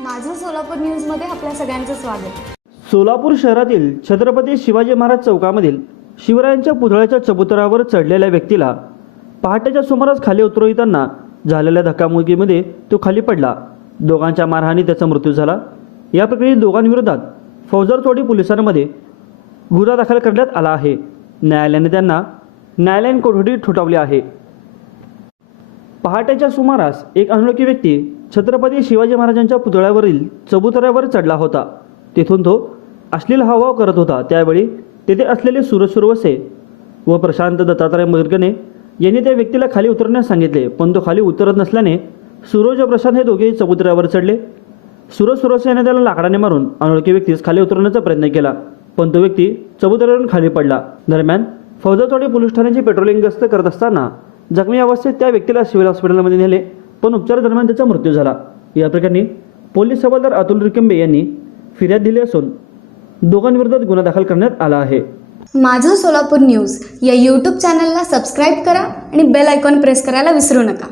माझं सोलापूर न्यूजमध्ये आपल्या सगळ्यांचं स्वागत. सोलापूर शहरातील छत्रपती शिवाजी महाराज चौकामधील शिवरायांच्या पुतळ्याच्या चबुतरावर चढलेल्या व्यक्तीला पहाटेच्या सुमारास खाली उतरविताना झालेल्या धक्कामुक्कीमध्ये तो खाली पडला. दोघांच्या मारहाणी त्याचा मृत्यू झाला. या प्रकरणी दोघांविरोधात फौजरचोडी पोलिसांमध्ये गुन्हा दाखल करण्यात आला आहे. न्यायालयाने त्यांना न्यायालयीन कोठडी ठोठावली आहे. पहाटेच्या सुमारास एक अनोळखी व्यक्ती छत्रपती शिवाजी महाराजांच्या पुतळ्यावरील चबुतऱ्यावर चढला होता. तेथून तो अश्लील हावभाव करत होता. त्यावेळी तेथे असलेले सूरज सुरवसे व प्रशांत दत्तात्रय मर्गणे यांनी त्या व्यक्तीला खाली उतरण्यास सांगितले. पण तो खाली उतरत नसल्याने सूरज व प्रशांत हे दोघेही चबुतऱ्यावर चढले. सूरज सुरवसे याने त्याला लाकडाने मारून अनोळखी व्यक्तीस खाली उतरवण्याचा प्रयत्न केला. पण तो व्यक्ती चबुतऱ्यावरून खाली पडला. दरम्यान फौजरचोडी पोलीस ठाण्याची पेट्रोलिंग गस्त करत असताना जखमी अवस्थेत त्या व्यक्तीला सिव्हिल हॉस्पिटलमध्ये नेले. पण उपचारादरम्यान त्याचा मृत्यू झाला. या प्रकरणी पोलीस हवालदार अतुल रिकंबे यांनी फिर्याद दिली असून दोघांविरोधात गुन्हा दाखल करण्यात आला आहे. माझं सोलापूर न्यूज या यूट्यूब चॅनलला सबस्क्राईब करा आणि बेल आयकॉन प्रेस करायला विसरू नका.